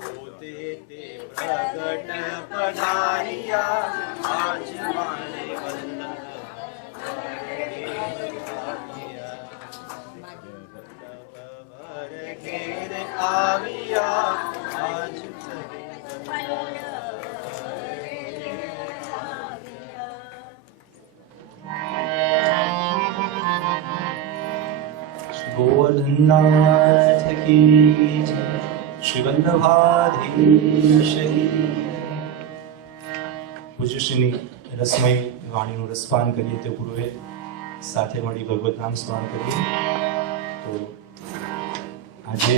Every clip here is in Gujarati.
પોતે તે પ્રગટ પધાર્યા આજ મારે વંદન ઘેર આવ્યા આજ गोवर्धननाथ की जय, श्री वल्लभाधीश પૂજ્યશ્રીની રસમય વાણીનું રસપાન કરીએ તે પૂર્વે સાથે મળી ભગવત નામ સ્મરણ કરીએ. તો આજે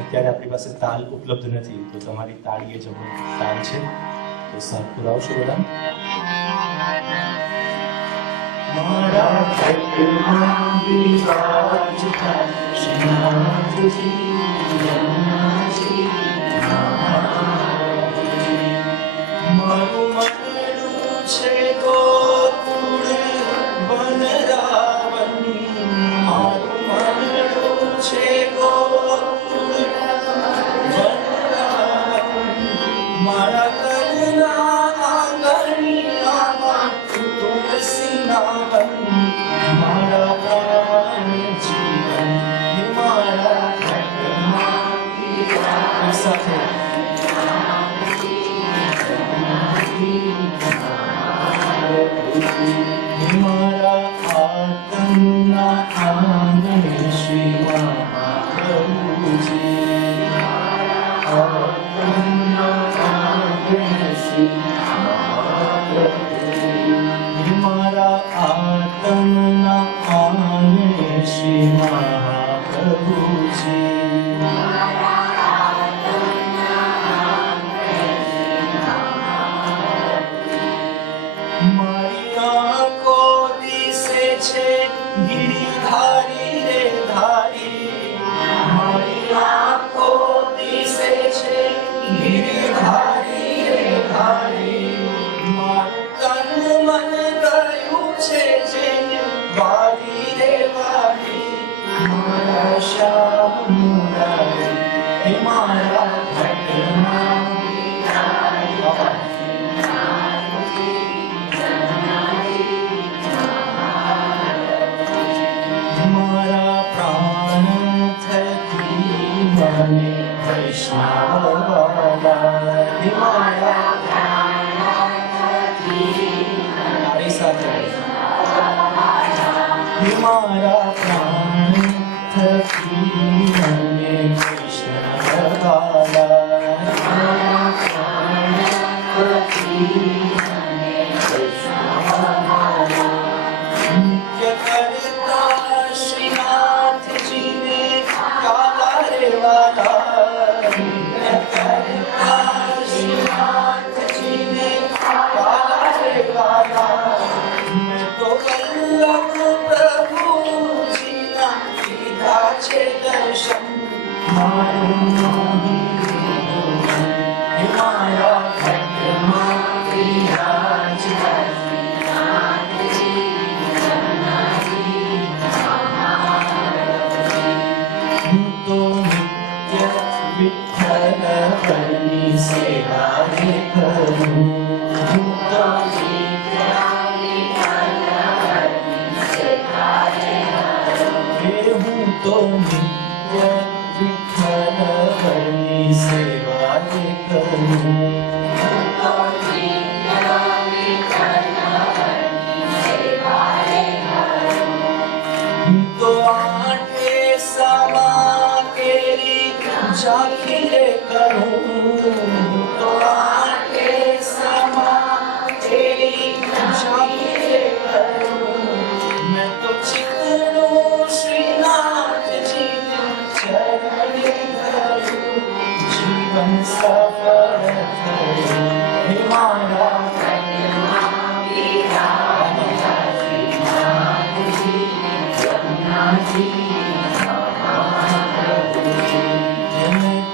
અત્યારે આપણી પાસે તાલ ઉપલબ્ધ નથી, તો તમારી તાળી એ જમણો તાલ છે, તો સાથ પુરાવશો બધા. મારા ભક્તમાં વિરાજતા શ્રીનાથજી યમુનાજી મારું મનડું છે ગોકુળ વનરાવન, મારું મનડું છે ગોકુળ વનરાવન, મારા ઘરના આંગણિયામાં તુલસીનાવન, મારા પ્રાણ જીવન મારા ઘરમાં સાથે મારા આતમના આંગણે શ્રી મહાપ્રભુજી, આતમના આંગણે શ્રી મહાપ્રભુજી, મારા આતમના આંગણે શ્રી મહાપ્રભુજી. મારી આંખો દિશે છે ગિરિધારી રે ધારી, મારી આંખો દિશે છે ગિરિધારી રે ધારી, મારું તન મન ગયું છે જેને વારી રે વારી, મારા શ્યામ મુરારી મારા ભટમાં મારા પ્રાણ થકી મને વૈષ્ણવવાલા, મારા તારી સાથે મારા પ્રાણ થકી મને વૈષ્ણવવાલા, નિત્ય કરતા શ્રીનાથજીને કાલા રે વાલા, નિત્ય કરતા શ્રીનાથજીને કાલા રે વાલા, મેં તો વલ્લભ પ્રભુજીના લીધા છે દર્શન, મારું મારા ભક્તમાં વિરાજતા તો નિત્ય વિઠ્ઠલની સેવા કરું, હું તો નિત્ય વિઠ્ઠલની સેવા કરું, હું તો નિત્ય વિઠ્ઠલની સેવા કરું. તો આઠે સમા કેરી ઝાંખીએ કરું, તો આઠે સમા કેરી ઝાંખીએ કરું, મેં તો ચિતનું શ્રીનાથજીને ચરણે ધરું, જીવન સફળ થયું હે મારા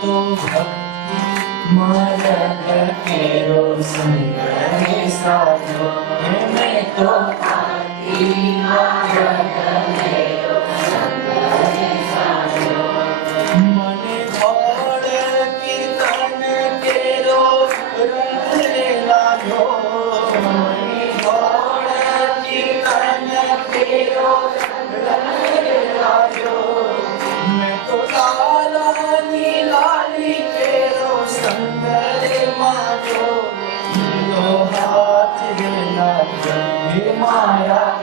તો ભક્તિ માર્ગ કેરો સંગ સાધો, મેં તો ભક્તિ માર્ગ કેરો સંગ સાધો, મને ભાવ હે મારા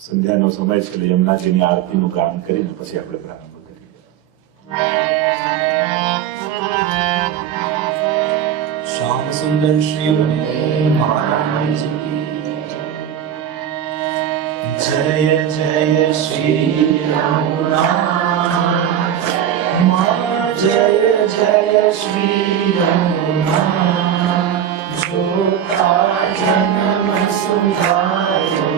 સંધ્યાનો સમય છે એટલે યમુનાજીની આરતીનું ગાન કરીને પછી આપણે પ્રારંભ કરીએ. શ્યામ સુંદર શ્રી મહારાજ જય જય શ્રી રઘુનાથ જય જય શ્રી રઘુનાથ જોતા જન્મ સુધારો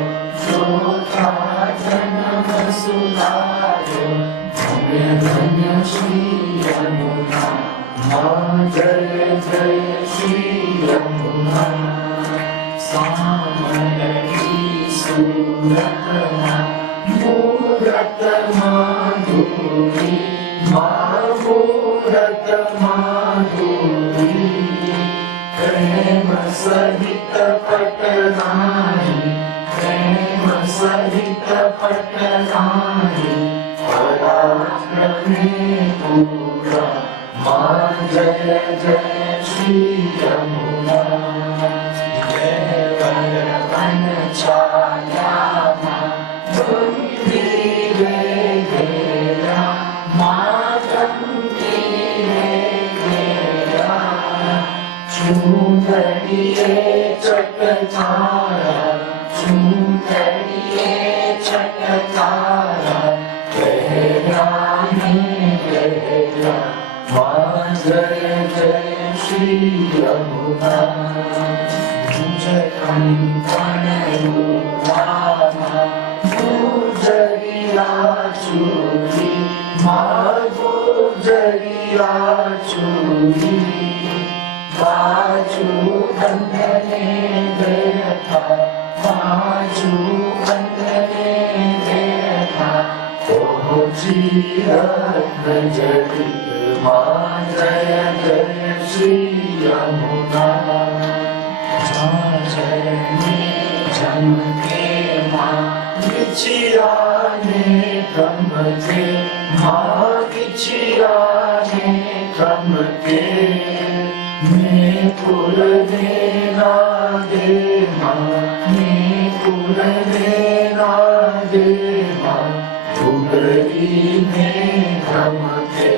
જોતા જન્મ સુધારો ધન્ય ધન્ય શ્રી રઘુનાથ જય જય શ્રી રઘુનાથ સામરતી સુરતમાં મૂરત માધુરી મૂરત માધુરી પ્રેમ સહિત પટનારી પ્રેમ સહિત પટનારી પરાક્રમે પૂરા માં જય જય શ્રી રઘુનાથ જય વન છાયામાં બુદ્ધિ રે ઘેરા માતંગી રે ઘેરા ચૂંદડીએ ચટકારા ચૂંદડીએ ચટકારા કહેરાને કહેરા માં જય જય શ્રી રઘુનાથ जखम कणरू रामा गुजरिया चूरी माँ गुजरिया चूरी बाजू बंधने गया था बाजू बंधने गया था जीरत्न जटित माँ जय जय श्री यमुना जननी चमके माँ बिछियाने कमके माँ बिछियाने कमके मैं पुर देना दे माँ मैं पुर देना दे माँ उगरी में धमके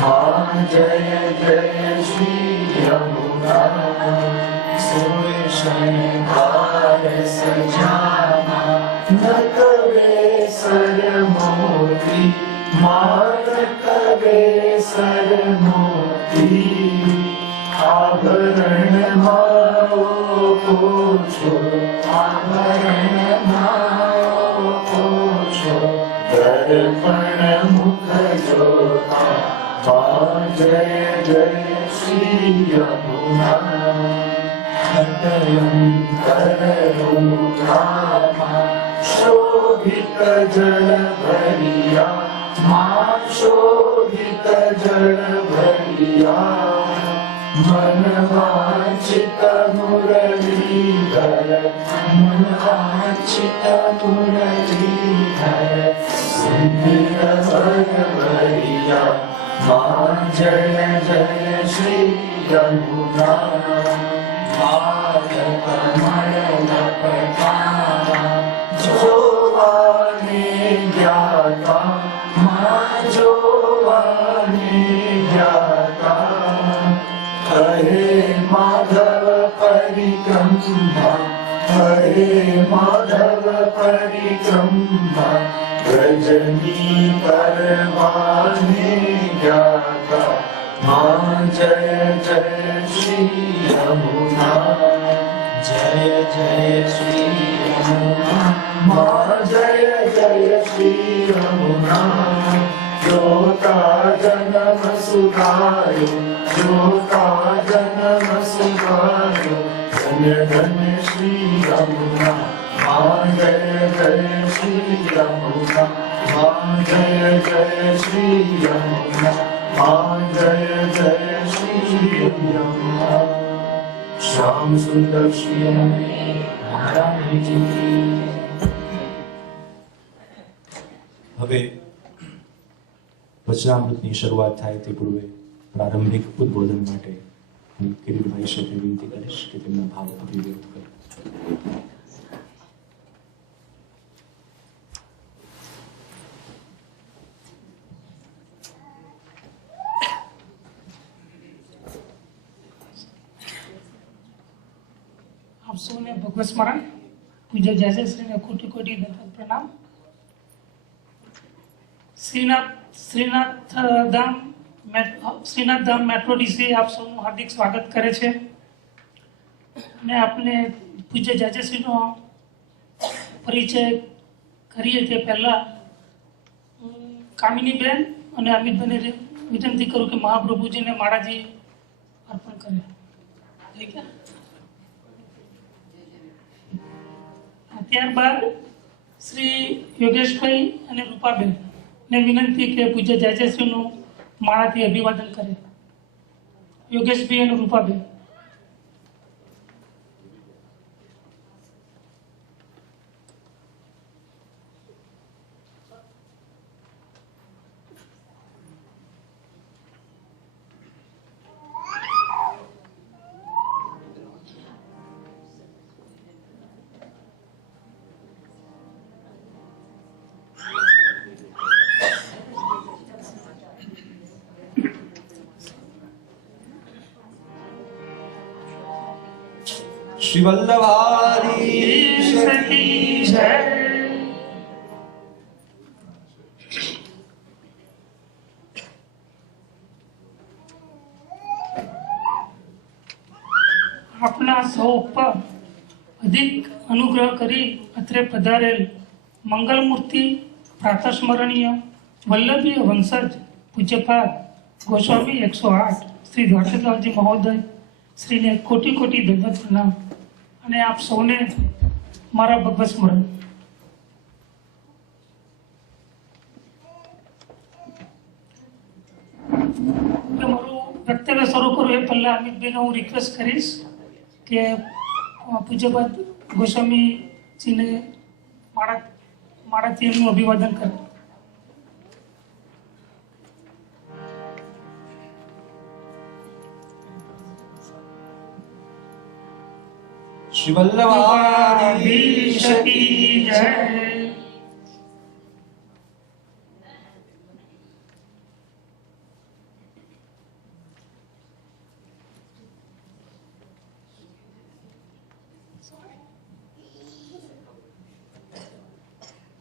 माँ जय जय श्री यमुना सोए शृंगार सजामा न करे सर मोती माँ न करे सर मोती आभरण माओ पूछो आभरण माओ पूछो दर्पण मुख जोता माँ जय जय श्री यमुना हटयंतर रूपामा शोभित जल भरिया माँ शोभित जल भरिया मन वांछित मुरलीधर मन वांछित मुरलीधर सिंदूर भरिया माँ जय जय श्री यमुना कमल लपटावा जोवाने ज्ञाता माँ जोवाने ज्ञाता हरे माधव परिक्रम्भा हरे माधव परिक्रम्भा रजनी परवाने ज्ञाता माँ जय जय श्री यमुना जय जय श्री यमुना माँ जय जय श्री यमुना जोता जन्म सुधारो जोता जन्म सुधारो धन धन श्री यमुना माँ जय जय श्री यमुना माँ जय जय श्री यमुना माँ जय जय श्री यमुना श्याम सुंदर श्री महाराज जी હવે વચનામૃતની શરૂઆત થાય તે પૂર્વે પ્રારંભિક ઉદ્બોધન માટે હું કિરીટભાઈ સાથે વિનંતી કરીશ કે તેમના ભાવ અભિવ્યક્ત કરે. आप सबने भगवत स्मरण पूज्य जैसे श्री ने कोटि कोटि दंडवत प्रणाम. શ્રીનાથ ધામ મેટ્રો ડીસી આપ સૌનું હાર્દિક સ્વાગત કરે છે અને આપને પૂજ્ય જાજેશ્રીનો પરિચય કરીએ તે પહેલા કામિનીબેન અને અમિતભાઈને વિનંતી કરું કે મહાપ્રભુજીને માળાજી અર્પણ કરે. ઠીક છે. ત્યારબાદ શ્રી યોગેશભાઈ અને રૂપાબેન ને વિનંતી કે પૂજ્ય જાજેશ્રીનું માળાથી અભિવાદન કરે. યોગેશભાઈ અને રૂપાબેન. શ્રી વલ્લભાધીશ की जय. આપના સૌ પર અધિક અનુગ્રહ કરી અત્રે પધારેલ મંગલમૂર્તિ પ્રાતસ્મરણીય વલ્લભીય વંશજ પૂજ્યપાદ ગોસ્વામી 108 શ્રી દ્વારકાજી મહોદય શ્રીને કોટી કોટી દંડવત પ્રણામ અને આપ સૌને મારા ભગવત સ્મરણ. મારું વક્તવ્ય શરૂ કરું એ પહેલા અમિતભાઈને હું રિક્વેસ્ટ કરીશ કે પૂજ્યપાદ ગોસ્વામીજીને મારાથી એમનું અભિવાદન કરે. શ્રી વલ્લભાધીશ કી જય.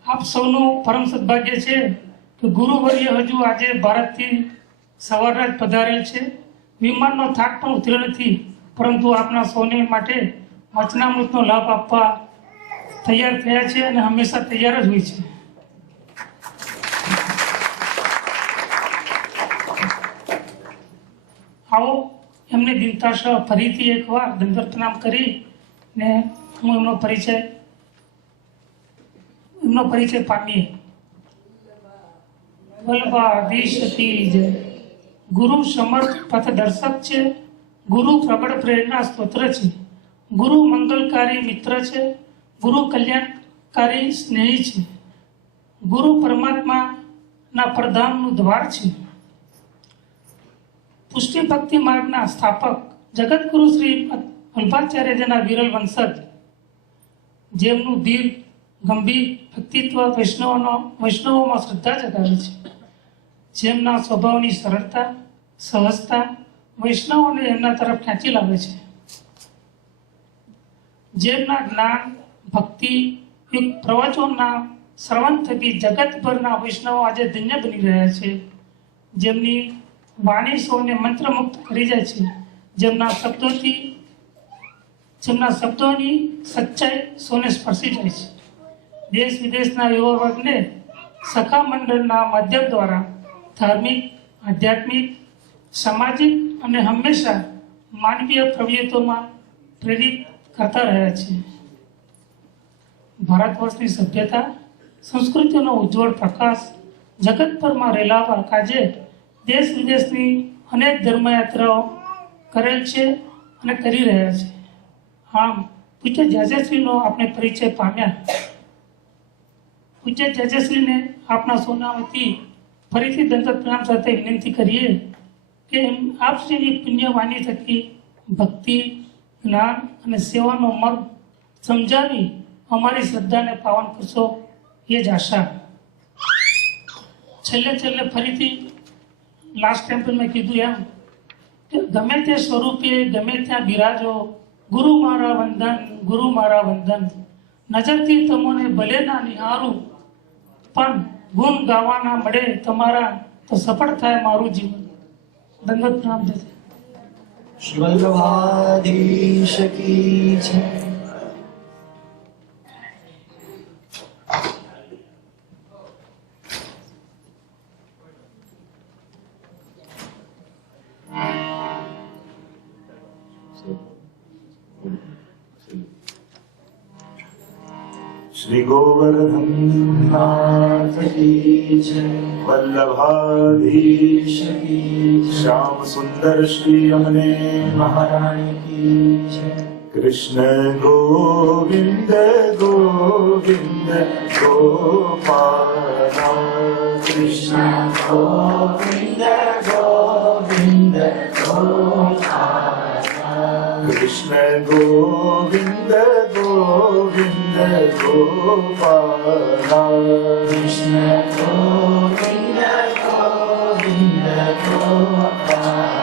આપ સૌનું પરમ સદભાગ્ય છે કે ગુરુવર્ય હજુ આજે ભારતથી સવારના જ પધારેલ છે. વિમાનનો થાક પણ ઉતર્યો નથી, પરંતુ આપના સૌને માટે વચનામૃતનો લાભ આપવા તૈયાર થયા છે અને હંમેશા તૈયાર જ હોય છે. આવો એમને દિનતાશ ફરીથી એકવાર દંડવત પ્રણામ કરી ને હું એમનો પરિચય પામીએ. વલ્લભાધીશ કી જય. ગુરુ સમર્થ પથદર્શક છે, ગુરુ પ્રબળ પ્રેરણા સ્તોત્ર છે, ગુરુ મંગલકારી મિત્ર છે, ગુરુ કલ્યાણકારી સ્નેહી છે, ગુરુ પરમાત્માના પ્રધાનનું દ્વાર છે. પુષ્ટિ ભક્તિ માર્ગના સ્થાપક જગતગુરુ શ્રી વલ્ભાચાર્યજીના વિરલ વંશજ, જેમનું દીર્ઘ ગંભીર વ્યક્તિત્વ વૈષ્ણવોમાં શ્રદ્ધા જગાવે છે, જેમના સ્વભાવની સરળતા સહજતા વૈષ્ણવોને એમના તરફ ખેંચી લાવે છે, જેમના જ્ઞાન ભક્તિ યુક્ત પ્રવચનોના શ્રવણ થકી જગતભરના વૈષ્ણવો આજે ધન્ય બની રહ્યા છે, જેમની વાણી સૌને મંત્રમુક્ત કરી જાય છે, જેમના શબ્દોની સચ્ચાઈ સૌને સ્પર્શી જાય છે. દેશ વિદેશના યુવા વર્ગને સખા મંડળના માધ્યમ દ્વારા ધાર્મિક, આધ્યાત્મિક, સામાજિક અને હંમેશા માનવીય પ્રવૃત્તિઓમાં પ્રેરિત કરતા રહ્યા છે. ભારત વર્ષની સભ્યતા સંસ્કૃતિનો ઉજ્જવળ પ્રકાશ જગતભરમાં રેલાવવા કાજે દેશ વિદેશની અનેક ધર્મયાત્રાઓ કરેલ છે અને કરી રહ્યા છે. આમ પૂજ્ય જાજેશ્રીનો આપણે પરિચય પામ્યા. પૂજ્ય જાજેશ્રીને આપના સૌના વતી ફરીથી દંડવત પ્રણામ સાથે વિનંતી કરીએ કે આપ શ્રીની પુણ્યવાણી થકી ભક્તિ, જ્ઞાન અને સેવાનો માર્ગ સમજાવી અમારી શ્રદ્ધાને પાવન કરશો એ જ આશા. છેલ્લે ફરીથી લાસ્ટ ટાઈમ મેં કીધું એમ કે ગમે તે સ્વરૂપે ગમે ત્યાં બિરાજો, ગુરુ મારા વંદન, ગુરુ મારા વંદન. નજરથી તમને ભલે ના નિહારું, પણ ગુણ ગાવાના મળે તમારા તો સફળ થાય મારું જીવન. દંડવત પ્રણામ થશે. શ્રી વલ્લભાધીશ કી જય. શ્રી ગોવર્ધનનાથ કી જય. વલ્લભાધીશ કી જય. શ્યામ સુંદર શ્રી અમને મહારાણી કી જય. કૃષ્ણ ગોવિંદ ગોવિંદ ગોપાલ. કૃષ્ણ ગોવિંદ ગોવિંદ ગોપાલ. કૃષ્ણ ગોવિંદ ગોવિંદ ગોપાલ. કૃષ્ણ ગોવિંદ ગોવિંદ ગોપાલ.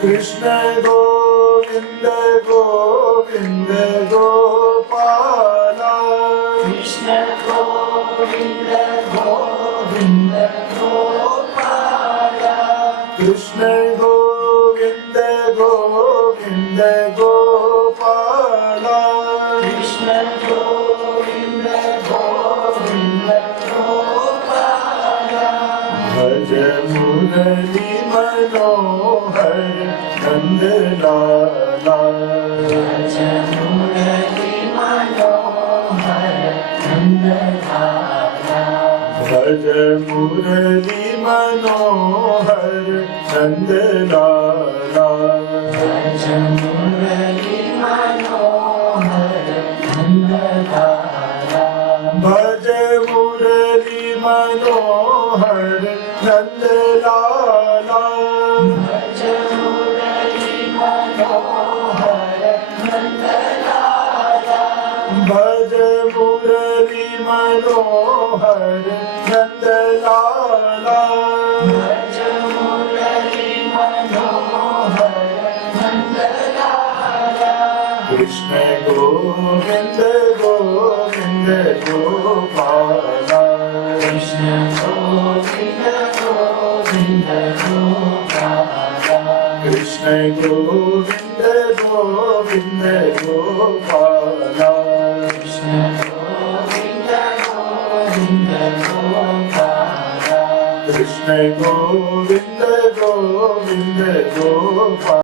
કૃષ્ણ ગોવિંદ ગોવિંદ ગોપાલ. કૃષ્ણ ગોવિંદ ગોવિંદ ગોપાલ. કૃષ્ણ ગોવિંદ ગોવિંદ ગોપાલ. मुरली मनोहर नंद लाला भज मुरली मनोहर नंद लाला भज मुरली मनोहर नंद लाला भज मुरली मनोहर नंद लाला भज मुरली मनोहर नंद लाला भज मुरली मनोहर नंद लाला भज मुरली मनोहर नंद लाला भज मुरली मनोहर नंद लाला कृष्ण गोविंद गोविंद गोपाला कृष्ण गोविंद गोविंद गोपाला कृष्ण गोविंद गोविंद गोपाला कृष्ण गोविंद गोविंद गोपाला कृष्ण गोविंद गोविंद गोपाला